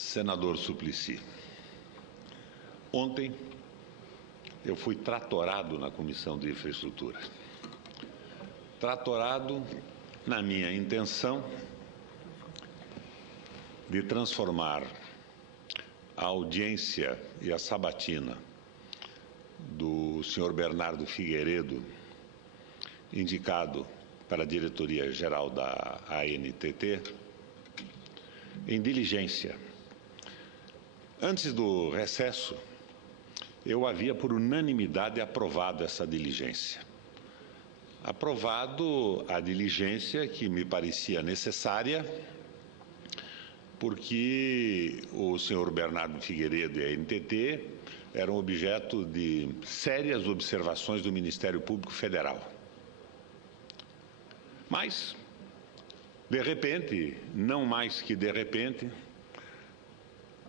Senador Suplicy, ontem eu fui tratorado na Comissão de Infraestrutura. Tratorado na minha intenção de transformar a audiência e a sabatina do senhor Bernardo Figueiredo, indicado para a diretoria-geral da ANTT, em diligência. Antes do recesso, eu havia por unanimidade aprovado essa diligência. Aprovado a diligência que me parecia necessária, porque o senhor Bernardo Figueiredo e a ANTT eram objeto de sérias observações do Ministério Público Federal. Mas, de repente, não mais que de repente,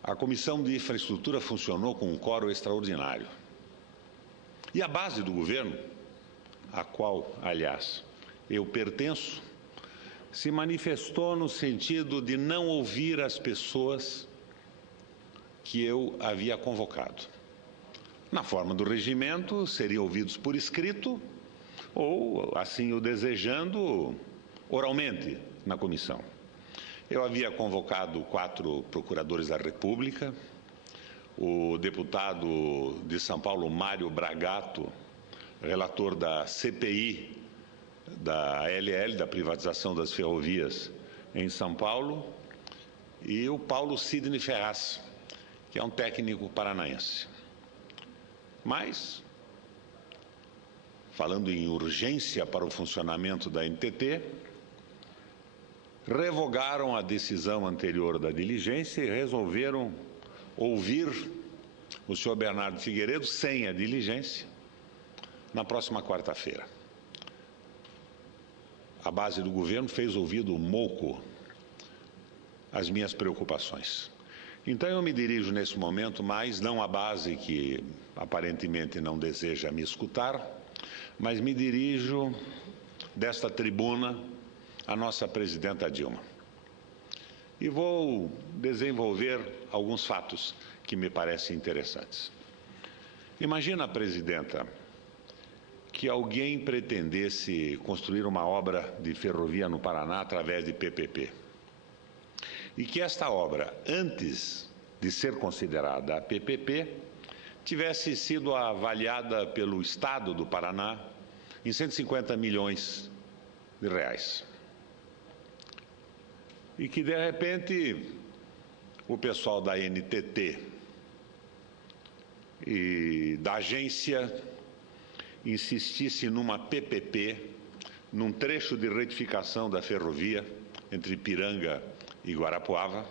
a Comissão de Infraestrutura funcionou com um quórum extraordinário. E a base do governo, a qual, aliás, eu pertenço, se manifestou no sentido de não ouvir as pessoas que eu havia convocado. Na forma do regimento, seriam ouvidos por escrito ou, assim o desejando, oralmente na comissão. Eu havia convocado 4 procuradores da República, o deputado de São Paulo, Mário Bragato, relator da CPI da ALL, da privatização das ferrovias em São Paulo, e o Paulo Sidney Ferraz, que é um técnico paranaense. Mas, falando em urgência para o funcionamento da ANTT, revogaram a decisão anterior da diligência e resolveram ouvir o senhor Bernardo Figueiredo sem a diligência na próxima quarta-feira. A base do governo fez ouvido moco às minhas preocupações. Então eu me dirijo nesse momento mais não à base que aparentemente não deseja me escutar, mas me dirijo desta tribuna à nossa presidenta Dilma. E vou desenvolver alguns fatos que me parecem interessantes. Imagina, presidenta, que alguém pretendesse construir uma obra de ferrovia no Paraná através de PPP. E que esta obra, antes de ser considerada a PPP, tivesse sido avaliada pelo Estado do Paraná em 150 milhões de reais. E que, de repente, o pessoal da ANTT e da agência insistisse numa PPP, num trecho de retificação da ferrovia entre Ipiranga e Guarapuava.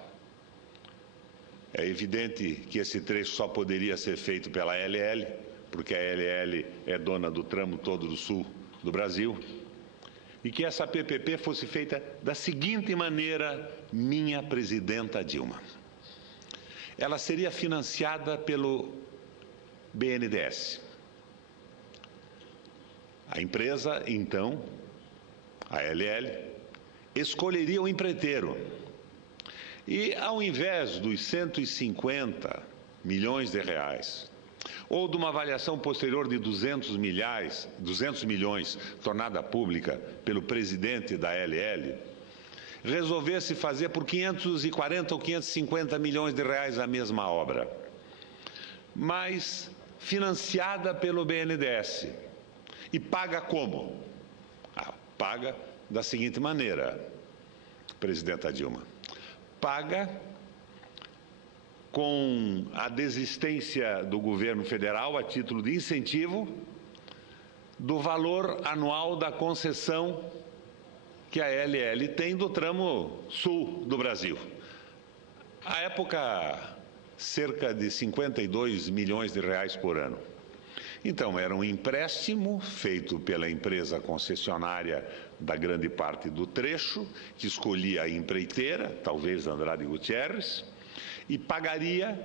É evidente que esse trecho só poderia ser feito pela ALL, porque a ALL é dona do tramo todo do sul do Brasil, e que essa PPP fosse feita da seguinte maneira, minha presidenta Dilma. Ela seria financiada pelo BNDES. A empresa, então, a ALL, escolheria o empreiteiro. E, ao invés dos 150 milhões de reais, ou de uma avaliação posterior de 200 milhões, tornada pública pelo presidente da ALL, resolvesse fazer por 540 ou 550 milhões de reais a mesma obra, mas financiada pelo BNDES. E paga como? Paga da seguinte maneira, presidenta Dilma. Paga com a desistência do governo federal, a título de incentivo, do valor anual da concessão que a ALL tem do tramo sul do Brasil. À época, cerca de 52 milhões de reais por ano. Então, era um empréstimo feito pela empresa concessionária da grande parte do trecho, que escolhia a empreiteira, talvez Andrade Gutierrez, e pagaria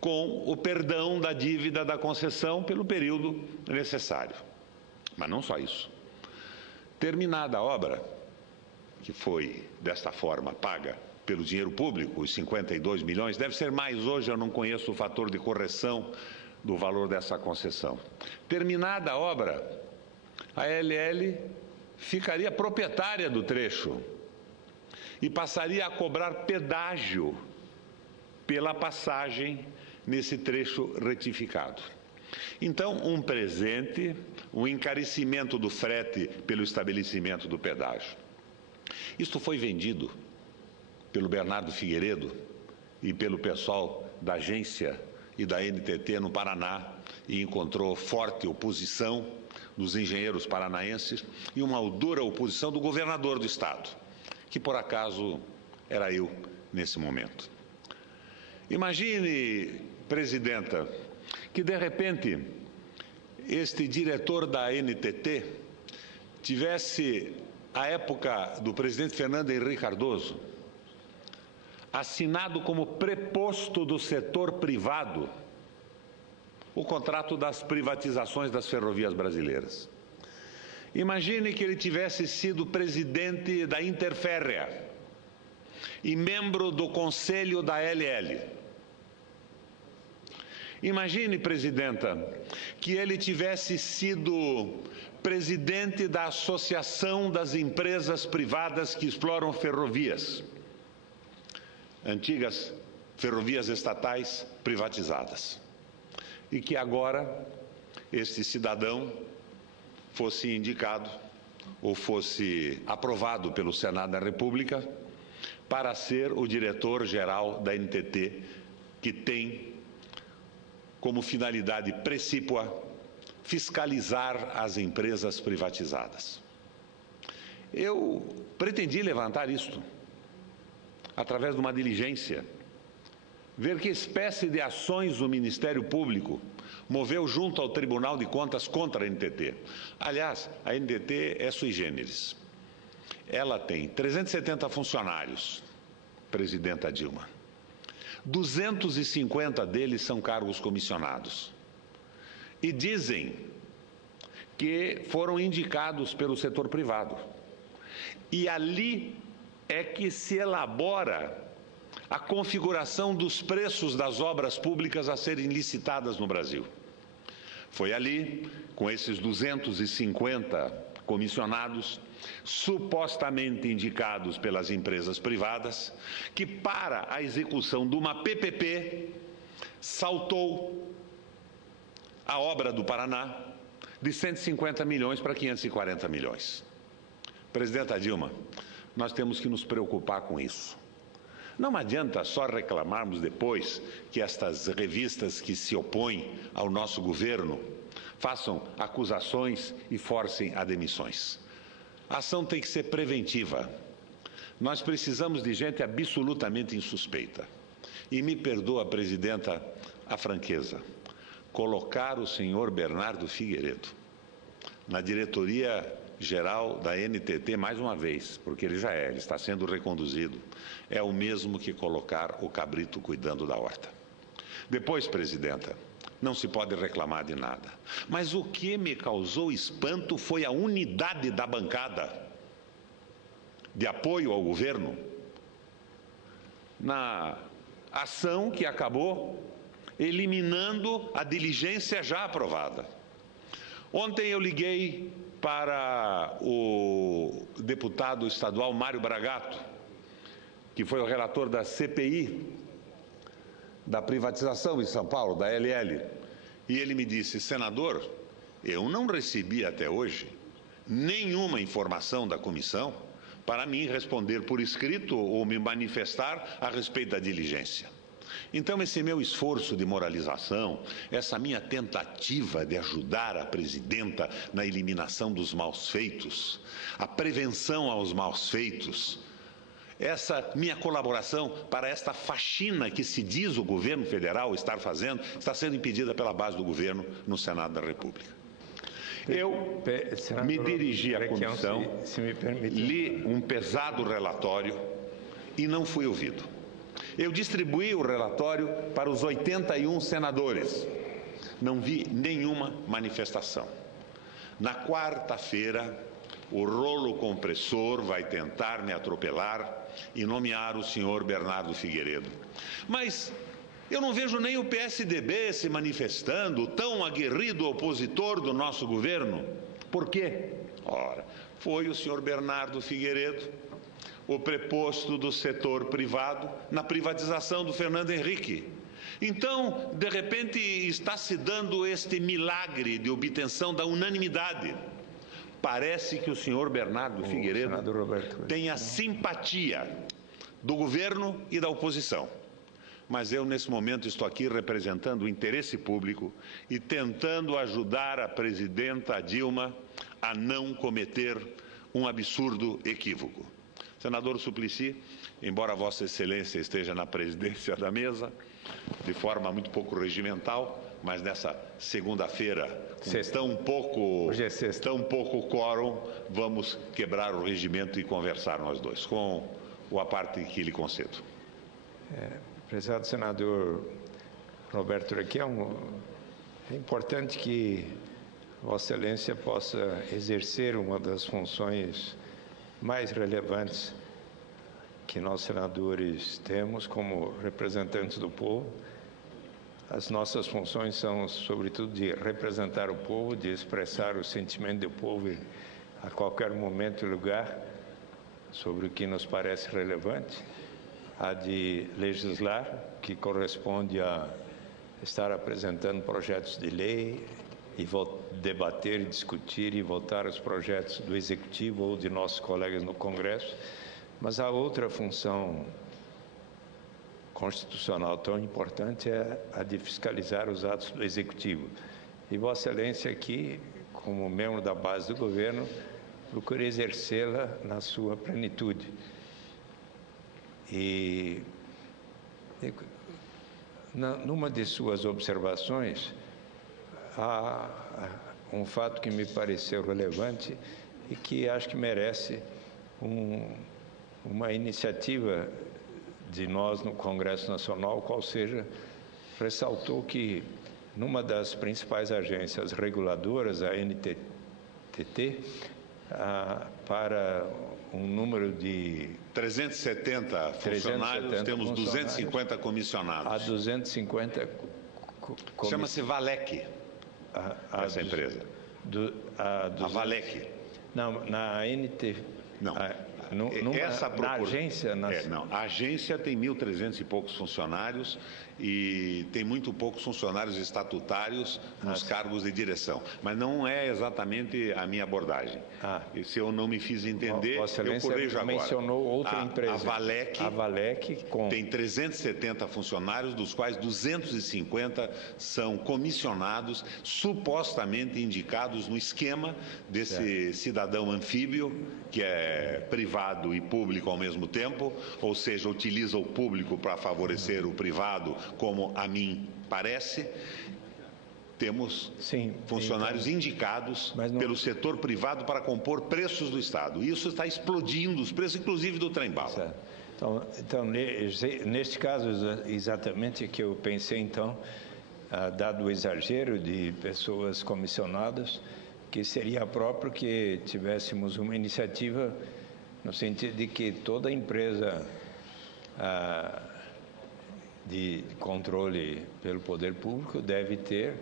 com o perdão da dívida da concessão pelo período necessário. Mas não só isso. Terminada a obra, que foi desta forma paga, pelo dinheiro público, os 52 milhões, deve ser mais hoje, eu não conheço o fator de correção do valor dessa concessão. Terminada a obra, a ALL ficaria proprietária do trecho e passaria a cobrar pedágio pela passagem nesse trecho retificado. Então, um presente, um encarecimento do frete pelo estabelecimento do pedágio. Isto foi vendido pelo Bernardo Figueiredo e pelo pessoal da agência e da NTT no Paraná e encontrou forte oposição dos engenheiros paranaenses e uma dura oposição do governador do estado, que por acaso era eu nesse momento. Imagine, presidenta, que de repente este diretor da NTT tivesse, à época do presidente Fernando Henrique Cardoso, assinado como preposto do setor privado o contrato das privatizações das ferrovias brasileiras. Imagine que ele tivesse sido presidente da Interférrea e membro do conselho da ALL. Imagine, presidenta, que ele tivesse sido presidente da Associação das Empresas Privadas que Exploram Ferrovias, antigas ferrovias estatais privatizadas, e que agora este cidadão fosse indicado ou fosse aprovado pelo Senado da República para ser o diretor-geral da NTT, que tem como finalidade precípua fiscalizar as empresas privatizadas. Eu pretendi levantar isto através de uma diligência, ver que espécie de ações o Ministério Público moveu junto ao Tribunal de Contas contra a NTT. Aliás, a NTT é sui generis. Ela tem 370 funcionários, presidenta Dilma. 250 deles são cargos comissionados. E dizem que foram indicados pelo setor privado. E ali é que se elabora a configuração dos preços das obras públicas a serem licitadas no Brasil. Foi ali, com esses 250 comissionados, supostamente indicados pelas empresas privadas, que para a execução de uma PPP saltou a obra do Paraná de 150 milhões para 540 milhões. Presidenta Dilma, nós temos que nos preocupar com isso. Não adianta só reclamarmos depois que estas revistas que se opõem ao nosso governo façam acusações e forcem a demissões. A ação tem que ser preventiva. Nós precisamos de gente absolutamente insuspeita. E me perdoa, presidenta, a franqueza. Colocar o senhor Bernardo Figueiredo na diretoria-geral da NTT mais uma vez, porque ele está sendo reconduzido, é o mesmo que colocar o cabrito cuidando da horta. Depois, presidenta, não se pode reclamar de nada. Mas o que me causou espanto foi a unidade da bancada de apoio ao governo na ação que acabou eliminando a diligência já aprovada. Ontem eu liguei para o deputado estadual Mário Bragato, que foi o relator da CPI da privatização em São Paulo, da ALL, e ele me disse: senador, eu não recebi até hoje nenhuma informação da comissão para mim responder por escrito ou me manifestar a respeito da diligência. Então, esse meu esforço de moralização, essa minha tentativa de ajudar a presidenta na eliminação dos maus feitos, a prevenção aos maus feitos, essa minha colaboração para esta faxina que se diz o governo federal estar fazendo, está sendo impedida pela base do governo no Senado da República. Eu me dirigi à comissão, li um pesado relatório e não fui ouvido. Eu distribuí o relatório para os 81 senadores. Não vi nenhuma manifestação. Na quarta-feira, o rolo compressor vai tentar me atropelar e nomear o senhor Bernardo Figueiredo. Mas eu não vejo nem o PSDB se manifestando, tão aguerrido opositor do nosso governo. Por quê? Ora, foi o senhor Bernardo Figueiredo o preposto do setor privado na privatização do Fernando Henrique. Então, de repente, está se dando este milagre de obtenção da unanimidade. Parece que o senhor Bernardo Figueiredo tem a simpatia do governo e da oposição. Mas eu, nesse momento, estou aqui representando o interesse público e tentando ajudar a presidenta Dilma a não cometer um absurdo equívoco. Senador Suplicy, embora Vossa Excelência esteja na presidência da mesa, de forma muito pouco regimental, mas nessa segunda-feira, com tão pouco quórum, vamos quebrar o regimento e conversar nós dois, com a parte que lhe concedo. Prezado senador Roberto Requião, é importante que Vossa Excelência possa exercer uma das funções mais relevantes que nós senadores temos como representantes do povo. As nossas funções são, sobretudo, de representar o povo, de expressar o sentimento do povo a qualquer momento e lugar sobre o que nos parece relevante, a de legislar, que corresponde a estar apresentando projetos de lei e debater, discutir e votar os projetos do Executivo ou de nossos colegas no Congresso, mas a outra função constitucional tão importante é a de fiscalizar os atos do Executivo. E Vossa Excelência aqui, como membro da base do governo, procura exercê-la na sua plenitude. E numa de suas observações, há um fato que me pareceu relevante e que acho que merece uma iniciativa de nós no Congresso Nacional, qual seja, ressaltou que numa das principais agências reguladoras, a NTT, para um número de 370 funcionários, temos 250 comissionados. Há 250 Chama-se Valec, essa empresa. A Valec. Não, na NT. Não. Na agência? A agência tem 1.300 e poucos funcionários e tem muito poucos funcionários estatutários nos cargos de direção. Mas não é exatamente a minha abordagem. E se eu não me fiz entender, eu corrijo agora. Mencionou outra empresa. A Valec tem 370 funcionários, dos quais 250 são comissionados, supostamente indicados no esquema desse cidadão anfíbio, que é privado e público ao mesmo tempo, ou seja, utiliza o público para favorecer o privado, como a mim parece. Temos funcionários indicados pelo setor privado para compor preços do Estado. Isso está explodindo os preços, inclusive do trem-bala. Então, neste caso, exatamente que eu pensei, então, dado o exagero de pessoas comissionadas, que seria próprio que tivéssemos uma iniciativa no sentido de que toda empresa de controle pelo poder público deve ter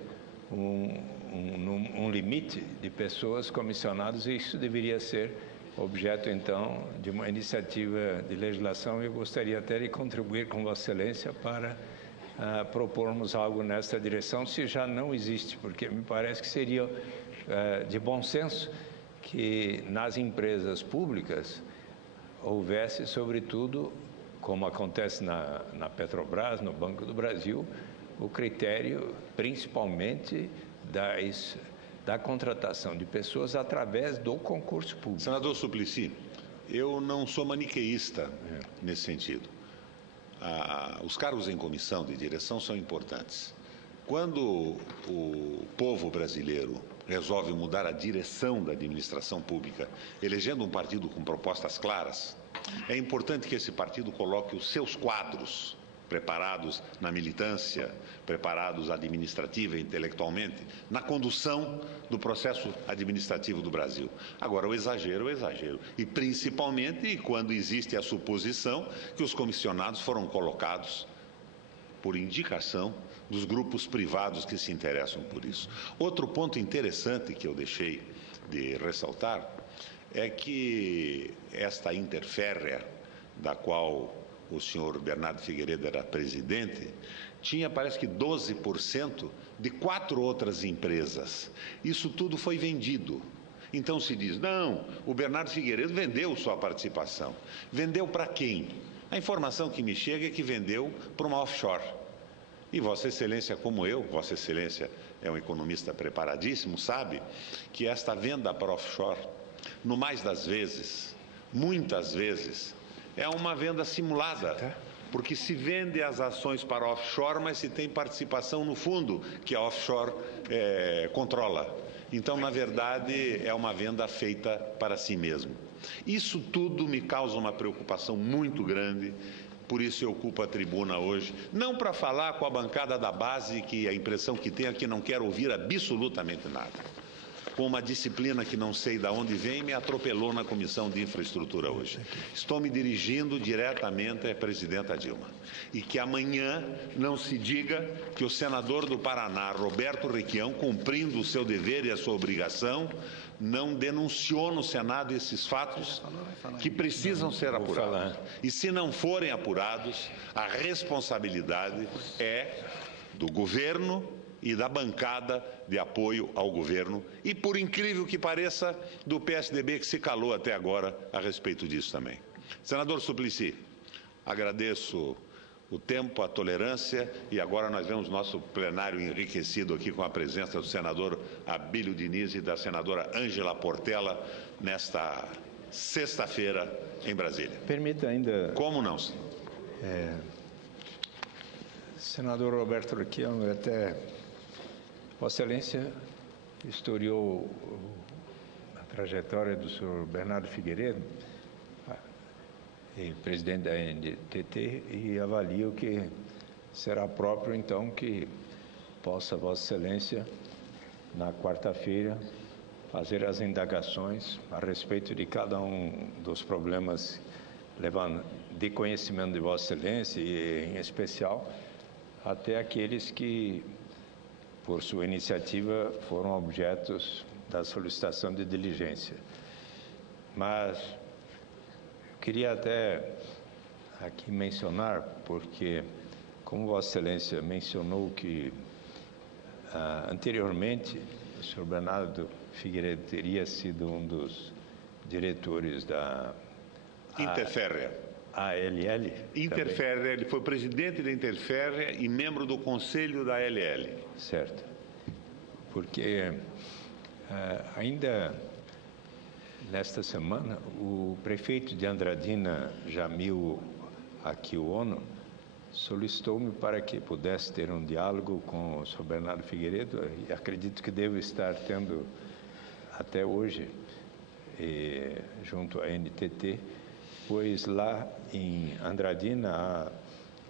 um limite de pessoas comissionadas, e isso deveria ser objeto, então, de uma iniciativa de legislação. Eu gostaria até de contribuir com Vossa Excelência para propormos algo nessa direção, se já não existe, porque me parece que seria de bom senso que nas empresas públicas houvesse, sobretudo, como acontece na Petrobras, no Banco do Brasil, o critério principalmente da contratação de pessoas através do concurso público. Senador Suplicy, eu não sou maniqueísta nesse sentido. Os cargos em comissão de direção são importantes. Quando o povo brasileiro resolve mudar a direção da administração pública, elegendo um partido com propostas claras, é importante que esse partido coloque os seus quadros preparados na militância, preparados administrativa e intelectualmente, na condução do processo administrativo do Brasil. Agora, o exagero é o exagero. E principalmente quando existe a suposição que os comissionados foram colocados por indicação dos grupos privados que se interessam por isso. Outro ponto interessante que eu deixei de ressaltar é que esta interférrea, da qual o senhor Bernardo Figueiredo era presidente, tinha, parece que 12% de 4 outras empresas. Isso tudo foi vendido. Então se diz, não, o Bernardo Figueiredo vendeu sua participação. Vendeu para quem? A informação que me chega é que vendeu para uma offshore. E Vossa Excelência, como eu, Vossa Excelência é um economista preparadíssimo, sabe que esta venda para offshore, no mais das vezes, muitas vezes, é uma venda simulada, porque se vende as ações para offshore, mas se tem participação no fundo que a offshore controla. Então, na verdade, é uma venda feita para si mesmo. Isso tudo me causa uma preocupação muito grande, por isso eu ocupo a tribuna hoje, não para falar com a bancada da base, que a impressão que tenho é que não quero ouvir absolutamente nada. Com uma disciplina que não sei de onde vem, me atropelou na Comissão de Infraestrutura hoje. Estou me dirigindo diretamente à presidenta Dilma. E que amanhã não se diga que o senador do Paraná, Roberto Requião, cumprindo o seu dever e a sua obrigação, não denunciou no Senado esses fatos que precisam ser apurados. E se não forem apurados, a responsabilidade é do governo e da bancada de apoio ao governo e, por incrível que pareça, do PSDB, que se calou até agora a respeito disso também. Senador Suplicy, agradeço o tempo, a tolerância, e agora nós vemos nosso plenário enriquecido aqui com a presença do senador Abílio Diniz e da senadora Ângela Portela nesta sexta-feira em Brasília. Permita ainda... Como não? Senador Roberto Requião, até Vossa Excelência historiou a trajetória do senhor Bernardo Figueiredo, presidente da NTT, e avalio que será próprio, então, que possa Vossa Excelência, na quarta-feira, fazer as indagações a respeito de cada um dos problemas, levando de conhecimento de Vossa Excelência e, em especial, até aqueles que, por sua iniciativa, foram objetos da solicitação de diligência. Mas eu queria até aqui mencionar, porque, como Vossa Excelência mencionou que anteriormente o senhor Bernardo Figueiredo teria sido um dos diretores da Interférrea. ALL. Interférrea, ele foi presidente da Interférrea e membro do conselho da ALL. Certo. Porque ainda nesta semana, o prefeito de Andradina, Jamil Aquiono, solicitou-me para que pudesse ter um diálogo com o senhor Bernardo Figueiredo, e acredito que devo estar tendo até hoje, junto à NTT, pois lá em Andradina há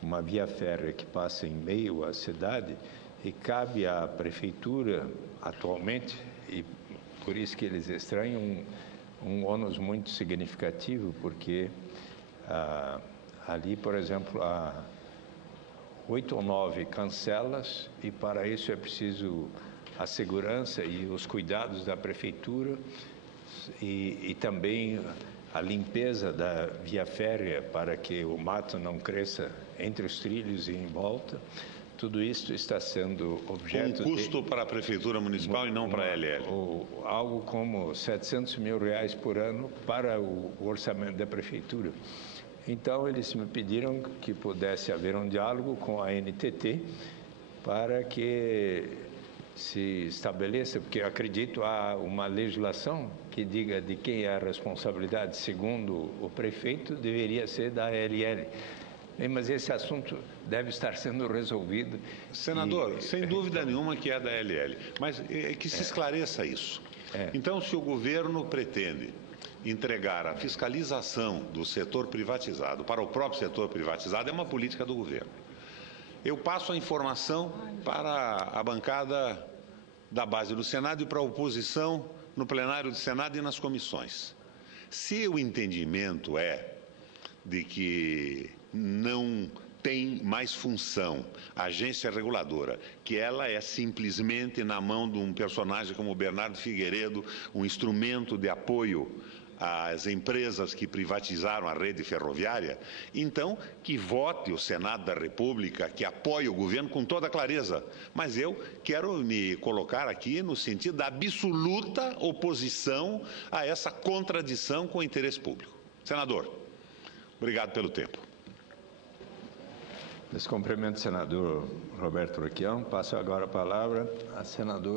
uma via férrea que passa em meio à cidade e cabe à prefeitura atualmente, e por isso que eles estranham, um ônus muito significativo, porque ali, por exemplo, há 8 ou 9 cancelas, e para isso é preciso a segurança e os cuidados da prefeitura e também a limpeza da via férrea para que o mato não cresça entre os trilhos e em volta. Tudo isso está sendo objeto de... Um custo para a Prefeitura Municipal e não para a LL. Algo como R$700 mil por ano para o orçamento da Prefeitura. Então, eles me pediram que pudesse haver um diálogo com a NTT para que se estabeleça, porque eu acredito há uma legislação que diga de quem é a responsabilidade, segundo o prefeito, deveria ser da ALL. Mas esse assunto deve estar sendo resolvido. Senador, sem dúvida nenhuma que é da ALL, mas que se esclareça isso. Então, se o governo pretende entregar a fiscalização do setor privatizado para o próprio setor privatizado é uma política do governo. Eu passo a informação para a bancada da base do Senado e para a oposição no plenário do Senado e nas comissões. Se o entendimento é de que não tem mais função a agência reguladora, que ela é simplesmente na mão de um personagem como o Bernardo Figueiredo, um instrumento de apoio às empresas que privatizaram a rede ferroviária, então que vote o Senado da República, que apoie o governo com toda clareza. Mas eu quero me colocar aqui no sentido da absoluta oposição a essa contradição com o interesse público. Senador, obrigado pelo tempo. Cumprimento o senador Roberto Requião. Passo agora a palavra à senadora